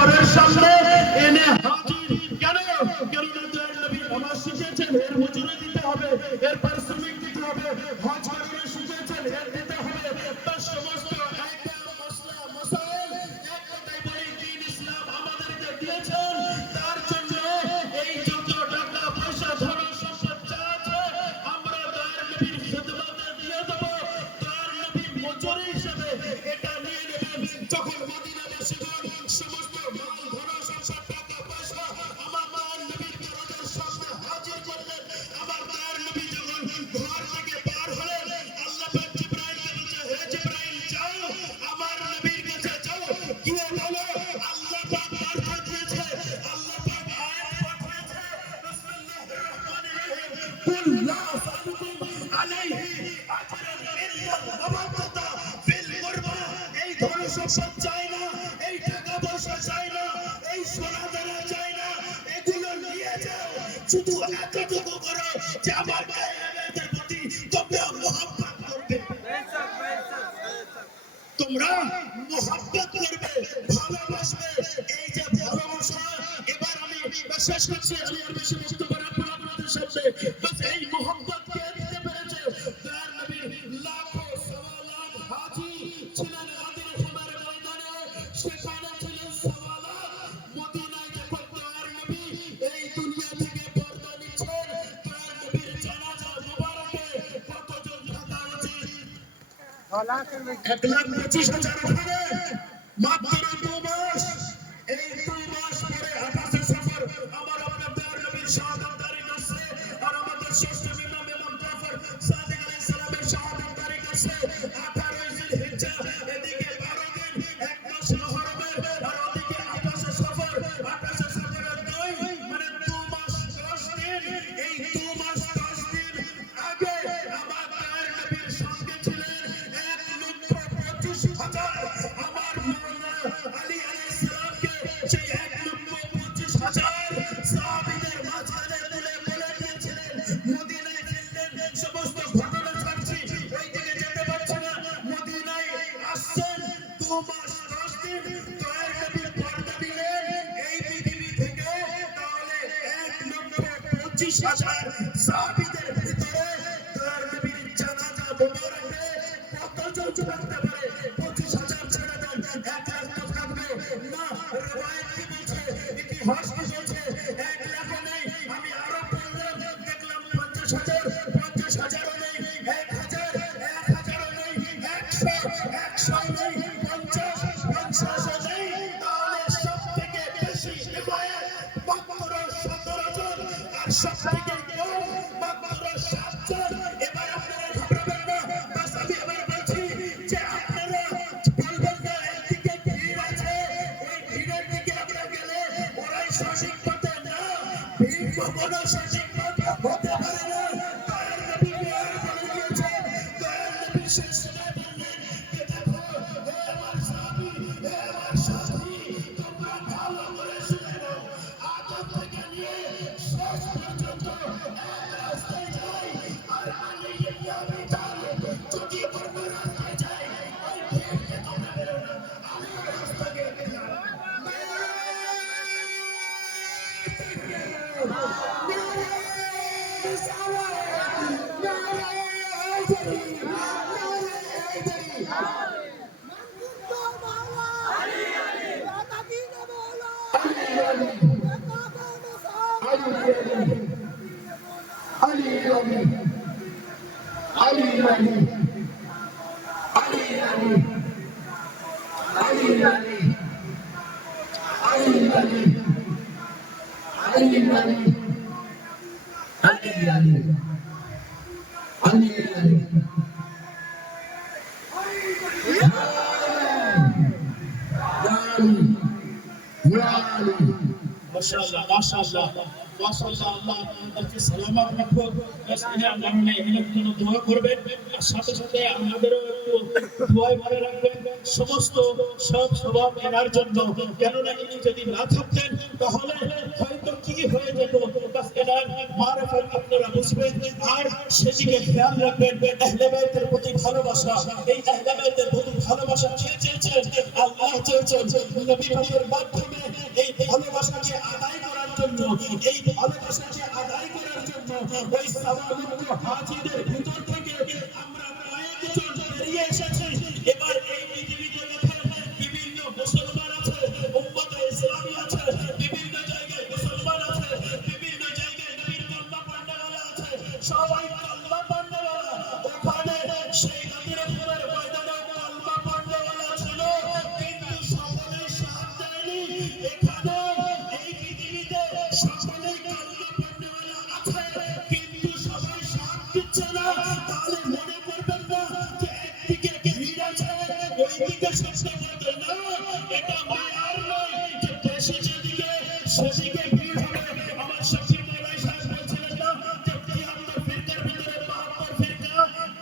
ঘরের সামনে এনে হাজির। কেন? কেননা দয়াল নবী নামাজ শিখিয়েছেন, এর মজুরি দিতে হবে, এর পারিশ্রমিক দিতে হবে। হজ করানো শিখিয়েছেন, এর দিতে হবে। তার সমস্ত আইকাম মশলা মশাইল এক কথায় বলি দ্বীন ইসলাম আমাদেরকে দিয়েছেন। তার জন্য এই যত টাকা পয়সা ধন সম্পদ যা আছে আমরা দয়াল নবীর খিদমতে দিয়ে দেব। দয়াল নবীর মজুরি হিসেবে এটা নিয়ে নেবেন। যখন মদিনাবাসীগণ সমস্ত মাল ধন সম্পদ টাকা পয়সা আমার দয়াল নবীর দরজার সামনে হাজির করলেন, আমার দয়াল নবী যখন ঘর থেকে পার হলেন, আল্লাহ পাক জিবরাইলকে বলছে, হে জিবরাইল যাও আমার নবীর কাছে যাও, গিয়ে বলো আল্লাহ পাক বরকত দিয়েছে, আল্লাহ পাক আয়াত পাঠিয়েছে, বিসমিল্লাহির রহমানির রহিম, কুল লা আসালুকুম আলাইহি আজরান ইল্লাল মাওয়াদ্দাতা ফিল কুরবা। এই ধন সম্পদ চাই না, এই টাকা পয়সা চাই না, এই সোনা দানা চাই না, এগুলো নিয়ে যাও, শুধু এতটুকু করো যে আমার গায়ের প্রতি তোমরা মহব্বত করবে, তোমরা মহব্বত করবে, ভালোবাসবে। এই যে ভালোবাসা, এবার আমি শেষ করছি, আমি আর বেশি বক্তব্য রাখবো না আপনাদের সামনে। বাস এই মহব্বত কে দিতে পেরেছে? দয়াল নবীর লাখো সওয়া লাখ হাজি ছিলেন গাদির খামার ময়দানে, সেখানে ছিলেন সওয়া লাখ। মদিনায় যখন দয়াল নবী এই দুনিয়া থেকে পর্দা নিচ্ছেন, দয়াল নবীর জানাজা মুবারকে কতজন থাকা উচিত? 1,25,000 ওখানে মাত্র 2 মাস। এই 2 মাস পরে 28 সফর আমার আপনার দয়াল নবীর শাহাদাত তারিখ আছে, আর আমাদের শ্রেষ্ঠ ইমাম ইমাম জাফর সাদিক আলাইহিস সালামের শাহাদাত তারিখ আছে 18 জিলহিজ্জা। এদিকে 12 দিন, 1 মাস মুহররমের, আর ওদিকে 28 সফর। 28 সফরের 2 মানে 2 মাস 10 দিন। এই 2 মাস 10 দিন আগে আমার দয়াল নবীর সঙ্গে ছিলেন 1,25,000 আমার মাওলানা আলী আলাইহিস সালামকে। সেই 1,25,000 সাহাবীদের মাঝখানে তুলে বলে দিয়েছিলেন, মদিনায় ছিলেন, সমস্ত ঘটনা ছাড়ছি, ওই দিকে যেতে পারছে না। মদিনায় আসছেন 2 মাস 10 দিন, দয়াল নবীর পর্দা দিলেন এই পৃথিবী থেকে। তাহলে 1,25,000 সাহাবীদের ভিতরে দয়াল নবীর জানাজা মুবারকে কতজন থাকতে পারে? 25,000 ছেড়ে দেন, 1 লাখ তো থাকবে না। রওয়ায়াত কি বলছে, ইতিহাস কি বলছে? 1 লাখ নেই, আমি আরো বললাম, দেখলাম 50,000, 50,000ও নেই, 1,000, 1,000ও নেই, 100 নেই, 50ও নেই। তাহলে সব থেকে বেশি রওয়ায়াত মাত্র 17 জন, আর সব থেকে কম মাত্র 7 জন। এবার আপনারা ঘাবড়াবেন না, বাস আমি আবার বলছি যে আপনারা বলবেন না একদিকে ভিড় আছে, ওই ভিড়ের দিকে আমরা গেলে ওরাই সঠিক পথে না, ভিড় কখনো সঠিক পথ হতে পারে না। দয়াল নবী আর বলে দিয়েছেন, দয়াল নবী শেষ সময় বললেন যে দেখো হে আমার সাহাবী, হে আমার সাথী, তোমরা ভালো করে শুনে নাও, আদম থেকে নিয়ে শেষ পর্যন্ত এক রাস্তায় যাই, আর আলী ইবনে আবি তালিব যদি অন্য রাস্তায় যায়, ওই ভিড়কে তোমরা বেরো না, আমি ওই রাস্তাকে বেরো না। মাশাআল্লাহ মাশাআল্লাহ মাশাআল্লাহ, আল্লাহ আপনাদেরকে সালামত রাখুক। বাস এর কারণে এখানে কোনো দোয়া করবেন, আর সাথে সাথে আমাদেরও একটু দোয়ায় মনে রাখবেন সমস্ত সব স্বভাব এনার জন্য। কেননা ইনি যদি না থাকতেন তাহলে হয়তো কি হয়ে যেত। বাস এনার মারফত আপনারা বুঝবেন, আর সেদিকে খেয়াল রাখবেন। আহলে বাইতের প্রতি ভালোবাসা, এই আহলে বাইতের প্রতি ভালোবাসা কে চেয়েছেন? আল্লাহ চেয়েছেন। নবী পাকের মাধ্যমে ভালোবাসাকে আদায় করার জন্য, এই ভালোবাসাকে আদায় করার জন্য ওই সাবালুক্ত হাজিদের ভিতর থেকে আমরা কয়েকজন বেরিয়ে এসেছি। এবার এই পৃথিবীতে দেখেন বিভিন্ন মুসলমান আছে, উম্মতে ইসলামী আছে, বিভিন্ন জায়গায় মুসলমান আছে, বিভিন্ন জায়গায় নবীর কলমা পড়নেওয়ালা আছে, সবাই কলমা পড়নেওয়ালা। ওখানে সেই নবীর ময়দানে কলমা পড়নেওয়ালা ছিল, কিন্তু সকলে সাথ দেয়নি। এখানে এই পৃথিবীতে সকলে কলমা পড়নেওয়ালা আছে, কিন্তু সবাই সাথ দিচ্ছে না। তাহলে মনে করবেন না যে একদিকে ভিড় আছে ওইদিকে সস্তা করবে না। এটা মায়ার নয় যে দেশে যেদিকে সেদিকে ভিড় হবে। আমার শফিক মৌলাই সাহেব বলছিলেন না যে 73 ফিরকার ভিতরে 72 ফিরকা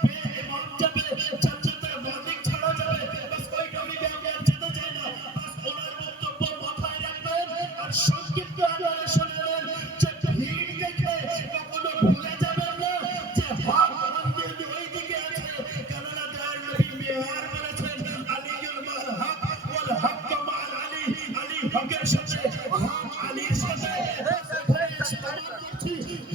বেঈমান যাবে, জান্নাতের মালিক ছাড়া যাবে। বাস ওই নবীকে আমরা আর যেতে চাই না। বাস ওনার বক্তব্য মাথায় রাখবেন আর সংক্ষিপ্ত আকারে শুনবেন যে ভিড় দেখে কখনো ভুলে যাবেন না যে হক মন্দির ওইদিকে আছে। কেননা দয়ার নবী মেয়ার বলেছেন আলিউল মাল হক ওয়াল হক মাল আলী, আলী হকের সাথে হক আলীর সাথে।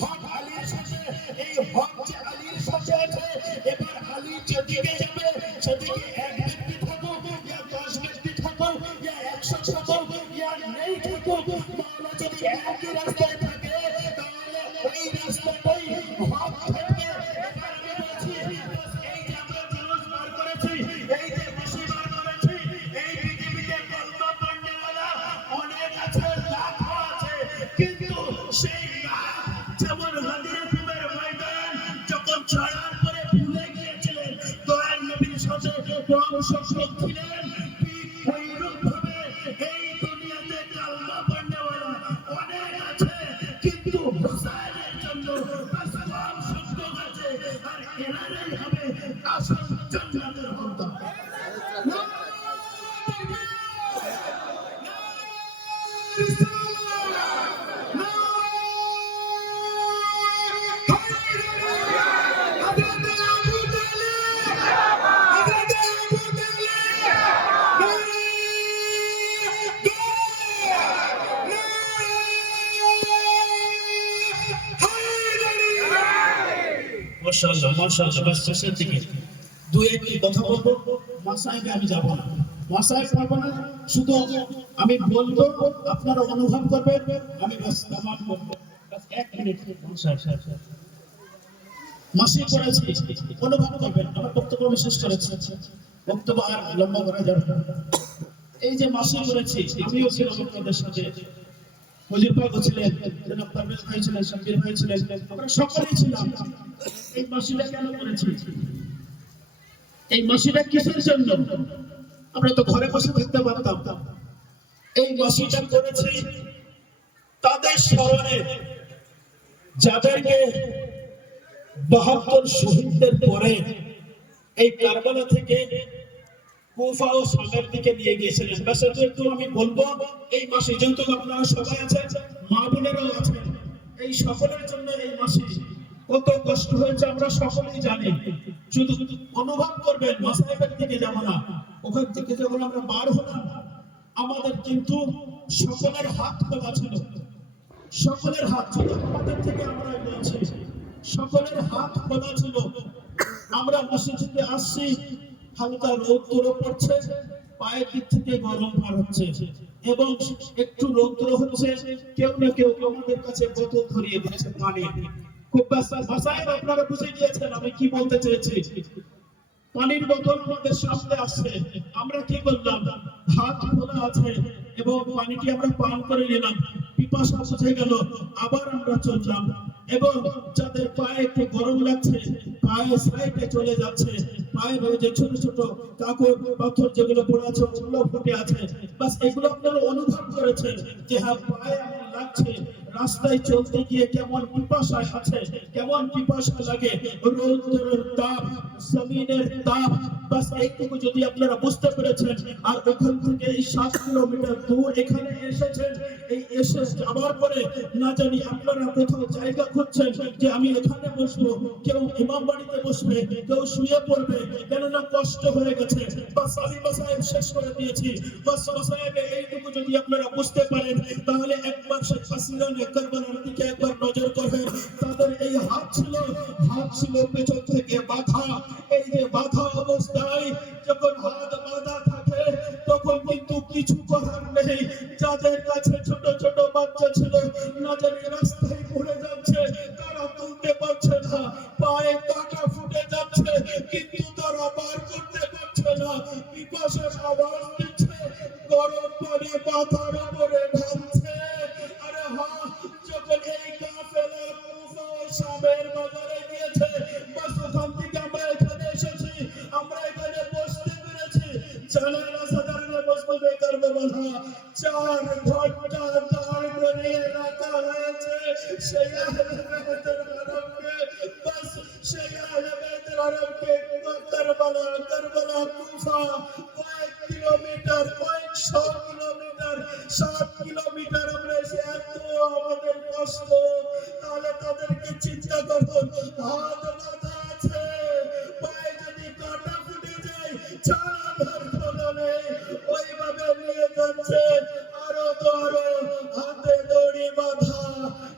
হক আলীর সাথে, এই হক যে আলীর সাথে আছে, এবার আলী যেদিকে যাবে সেদিকে এক ব্যক্তি থাকুক ইয়া 10 ব্যক্তি থাকুক ইয়া 100 থাকুক ইয়া নেই থাকুক, মাওলা যদি একই রাস্তায় থাকে তাহলে ওই রাস্তাটাই হক থাকবে। এবার আমি বলছি এই যে আমরা জুলুস বার করেছি, এই যে খুশি বার করেছি, এই পৃথিবীতে কলমা পড়নেওয়ালা অনেক আছে, লাখো আছে, কিন্তু সেই লাখ যেমন হাদিরাতুমের ময়দান যখন ছাড়ার পরে ভুলে গিয়েছিলেন দয়ার নবীর সাথে কম সংখ্যক ছিলেন, ঠিক ওইরূপ ভাবে এই দুনিয়াতে কলমা পড়নেওয়ালা অনেক আছে, কিন্তু হুসাইনের জন্য বাস কম সংখ্যক আছে। আর এনারাই হবে আসল জান্নাতের হকদার। মাশাআল্লাহ মাশাআল্লাহ। বাস শেষের দিকে দুই একটি কথা বলবো, মাসায়েবে আমি যাব না, মাসায়েব পাবো না, শুধু আমি বলবো আপনারা অনুভব করবেন। আমি বাস তামাম বলবো, বাস 1 মিনিট মাসি করেছি অনুভব করবেন। আমার বক্তব্য আমি শেষ করেছি, বক্তব্য আর লম্বা করা যাবে না। এই যে মাসি করেছি, আমিও ছিলাম আপনাদের সাথে, মজির পাক ছিলেন, জনাব পারভেজ ভাই ছিলেন, শাকির ভাই ছিলেন, আমরা সকলেই ছিলাম। এই মাসিটা কেন করেছি? এই মাসিটা কিসের জন্য? আমরা তো ঘরে বসে থাকতে পারতাম। এই মাসিটা করেছি তাদের স্মরণে, যাদেরকে 72 শহীদদের পরে এই কারবালা থেকে কুফা ও শামের দিকে নিয়ে গিয়েছিলেন। ব্যাস একটু আমি বলবো, এই মাসে যেহেতু আপনারা সবাই আছেন, মা বোনেরাও আছেন, এই সকলের জন্য এই মাসে কত কষ্ট হয়েছে আমরা সকলেই জানি। শুধু অনুভব করবেন, মাসায়েবের দিকে যাব না, ওখান থেকে যখন আমরা বার হলাম আমাদের কিন্তু সকলের হাত খোলা ছিল, সকলের হাত ছিল, আমাদের থেকে আমরা বলছি সকলের হাত খোলা ছিল। আমরা মসজিদে আসছি, হালকা রৌদ্র পড়ছে, পায়ের দিক থেকে গরম ভার হচ্ছে এবং একটু রৌদ্র হচ্ছে, কেউ না কেউ আমাদের কাছে বোতল ধরিয়ে দিয়েছে পানি। খুব ভাষায় আপনারা বুঝে গিয়েছেন আমি কি বলতে চেয়েছি। পানির বোতল আমাদের সামনে আসছে, আমরা কি করলাম? হাত খোলা আছে এবং পানিটি আমরা পান করে নিলাম, পিপাসা বুঝে গেল, আবার আমরা চললাম। এবং যাদের পায়ে একটু গরম লাগছে, পায়ে সাইডে চলে যাচ্ছে, পায়ের ওই যে ছোট ছোট কাকড় পাথর যেগুলো পড়ে আছে ওগুলো ফুটে আছে, বাস এগুলো আপনারা অনুভব করেছেন যে হ্যাঁ পায়ে লাগছে, রাস্তায় চলতে গিয়ে কেমন পিপাসা আছে, কেমন পিপাসা লাগে, রৌদ্রের তাপ, জমিনের তাপ, বাস এইটুকু যদি আপনারা বুঝতে পেরেছেন। আর ওখান থেকে এই 7 কিলোমিটার দূর এখানে এসেছেন, এই এসে যাবার পরে না জানি আপনারা কোথাও জায়গা খুঁজছেন যে আমি এখানে বসবো, কেউ ইমাম বাড়িতে বসবে, কেউ শুয়ে পড়বে, কেননা কষ্ট হয়ে গেছে। বাস আমি মাসায়েব শেষ করে দিয়েছি। বাস মাসায়েব এইটুকু যদি আপনারা বুঝতে পারেন, তাহলে একবার শেখ হাসিনা কারবালার দিকে একবার নজর করবেন। তাদের এই হাত ছিল পেছন থেকে বাঁধা। এই যে বাঁধা অবস্থায় যখন হাত বাঁধা থাকে, তখন কিন্তু কিছু করার নেই। যাদের কাছে ছোট ছোট বাচ্চা ছিল, না জানি রাস্তায় পড়ে যাচ্ছে, তারা তুলতে পারছে না, পায়ে কাঁটা ফুটে যাচ্ছে, কিন্তু তারা বার করতে পারছে না। পিপাসার আওয়াজ দিচ্ছে, গরম পানি মাথার উপরে ঢালছে। আরে হ্যাঁ, যখন এই কাফেলা কুফা ও শামের বাজারে গিয়েছে, বাস ওখান থেকে আমরা এখানে এসেছি, আমরা এখানে বসতে পেরেছি। জানালা সাধারণে বসতে বেকার বাধা 4 ঘন্টা দাঁড় করিয়ে রাখা হয়েছে সেই আহলে বাইতের আরবকে। বাস সেই আহলে বাইতের আরবকে কারবালা কুফা কয়েক কিলোমিটার, কয়েকশো কিলোমিটার, 7 কিলোমিটার আমরা এসে এত আমাদের কষ্ট। তাহলে তাদেরকে চিন্তা করুন, হাত বাঁধা আছে, পায়ে যদি কাঁটা ফুটে যায়, চালানোর কোনো নেই, ওইভাবে নিয়ে যাচ্ছে। আরো তো আরো হাতে দড়ি বাঁধা,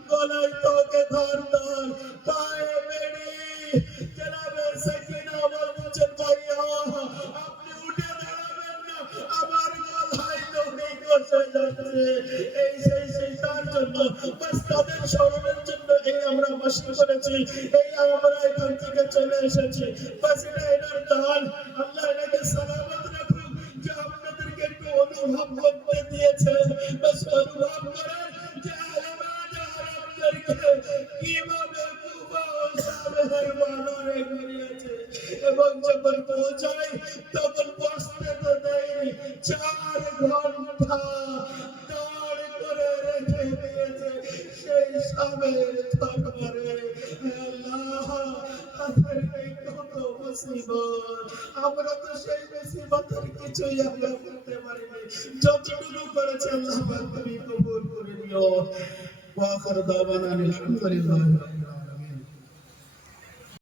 গলায় তোকে ধরতার, পায়ে বেড়ি। জনাবে সাকিনা বলছেন, ভাইয়া আপনি উঠে দাঁড়াবেন না, আমার গলায় দড়ি বসে যাচ্ছে। এই সেই তার জন্য, বাস তাদের স্মরণের জন্য এই আমরা বসে করেছি, এই আমরা এখান থেকে চলে এসেছি। বাস এটা এনার দান, আল্লাহ এনাকে সালামত রাখুক, যে আপনাদেরকে একটু অনুভব করতে দিয়েছেন। বাস অনুভব করেন যে আলেমানে আরবদেরকে কিভাবে কুফা ও শামের বাজারে ঘুরিয়েছে, এবং যখন পৌঁছায় তখন বসতে তো দেয়নি, 4 ঘন্টা দাঁড় করে রেখে দিয়েছে সেই শামের দরবারে। আল্লাহ, তাদেরকে কত মুসিবত, আমরা তো সেই মুসিবতের কিছুই আমরা করতে পারিনি, যতটুকু করেছে আল্লাহ পাক তুমি কবুল করে নিও। ওয়া আখির দাওয়ানা আলহামদুলিল্লাহ।